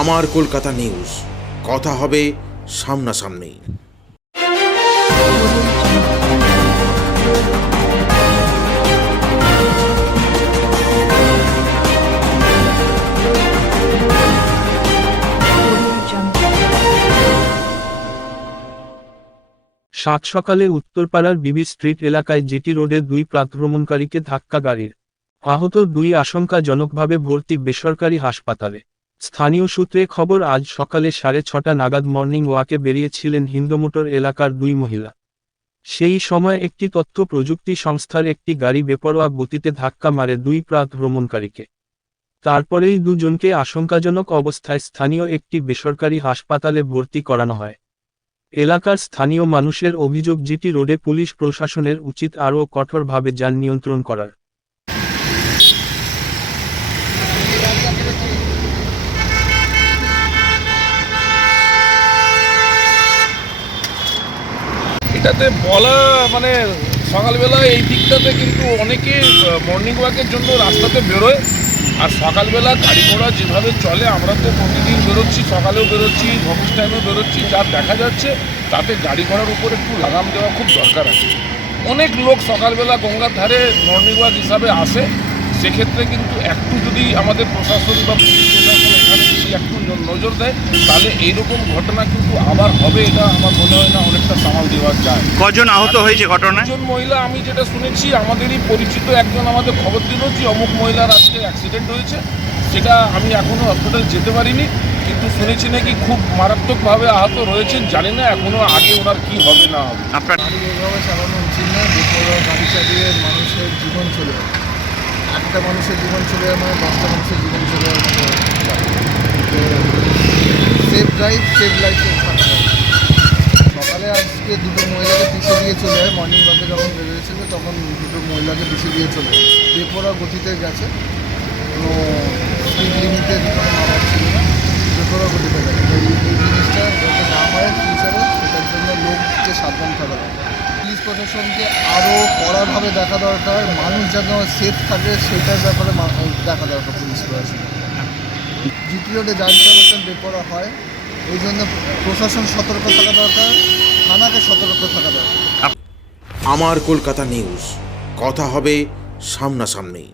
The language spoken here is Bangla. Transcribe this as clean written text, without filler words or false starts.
আমার কলকাতা নিউজ, কথা হবে সামনাসামনি। সাত সকালে উত্তরপাড়ার বিবি স্ট্রিট এলাকায় জিটি রোডে দুই প্রাতভ্রমণকারীকে ধাক্কা গাড়ির। আহত দুই আশঙ্কাজনকভাবে ভর্তি বেসরকারি হাসপাতালে। স্থানীয় সূত্রে খবর, আজ সকালে 6:30 নাগাদ মর্নিং ওয়াকে বেরিয়েছিলেন হিন্দমোটর এলাকার দুই মহিলা। সেই সময় একটি তথ্য প্রযুক্তি সংস্থার একটি গাড়ি বেপরোয়া গতিতে ধাক্কা মারে দুই প্রাতভ্রমণকারীকে। তারপরেই দুজনকে আশঙ্কাজনক অবস্থায় স্থানীয় একটি বেসরকারি হাসপাতালে ভর্তি করানো হয়। এলাকার স্থানীয় মানুষের অভিযোগ, জিটি রোডে পুলিশ প্রশাসনের উচিত আরও কঠোরভাবে যান নিয়ন্ত্রণ করার। এটাতে বলা সকালবেলা এই দিকটাতে কিন্তু অনেকে মর্নিং ওয়াকের জন্য রাস্তাতে বেরোয়। আর সকালবেলা গাড়ি ঘোড়া যেভাবে চলে, আমরা তো প্রতিদিন বেরোচ্ছি, সকালেও বেরোচ্ছি, অফিস টাইমেও বেরোচ্ছি, যা দেখা যাচ্ছে তাতে গাড়ি ঘোড়ার উপর একটু লাগাম দেওয়া খুব দরকার আছে। অনেক লোক সকালবেলা গঙ্গার ধারে মর্নিং ওয়াক হিসাবে আসে, সেক্ষেত্রে কিন্তু একটু যদি আমাদের প্রশাসন বা পুলিশ প্রশাসন এখানে যদি একটু নজর দেয়, তাহলে এইরকম ঘটনা কিন্তু আবার হবে, এটা আমার মনে হয় না অনেকটা সামাল দেওয়া যায়। কজন আহত হয়েছে ঘটনায়? একজন মহিলা, আমি যেটা শুনেছি, আমাদেরই পরিচিত একজন আমাদের খবর দিল যে অমুক মহিলার আজকে অ্যাক্সিডেন্ট হয়েছে। সেটা আমি এখনও হসপিটাল যেতে পারিনি, কিন্তু শুনেছি নাকি খুব মারাত্মকভাবে আহত রয়েছেন। জানি না এখনও আগে ওনার কি হবে না হবে। আপনার গাড়ি এভাবে চালানো উচিত না, বেপরোয়া গাড়ি চালিয়ে মানুষের জীবন চলে যায়। একটা মানুষের জীবন চলে যায় মানে 10টা মানুষের জীবন চলে যায়। সেফ ড্রাইভ, সেফ লাইফ থাকা যায়। সকালে আজকে দুটো মহিলাকে পিছিয়ে দিয়ে চলে যায়, মর্নিং ওয়াকে যখন বেরিয়েছিল তখন দুটো মহিলাকে পিছিয়ে দিয়ে চলে যায়। বেপরোয়া গতিতে গেছে, কোনো স্পিড লিমিটের কোনো নাম্বার ছিল না, বেপরোয়া গতিতে গেছে। এই জিনিসটা যাতে না হয় ফিউচারে, সেটার জন্য লোককে সাবধান থাকা দরকার। পুলিশ প্রশাসনকে আরও কড়াভাবে দেখা দরকার, মানুষ যেন সেফ থাকে সেটার ব্যাপারে দেখা দরকার পুলিশ প্রশাসন। জিটি রোডে যান চলাচল বেপরোয়া হয়, এই জন্য প্রশাসন সতর্ক থাকা দরকার, থানাকে সতর্ক থাকা দরকার। আমার কলকাতা নিউজ, কথা হবে সামনাসামনি।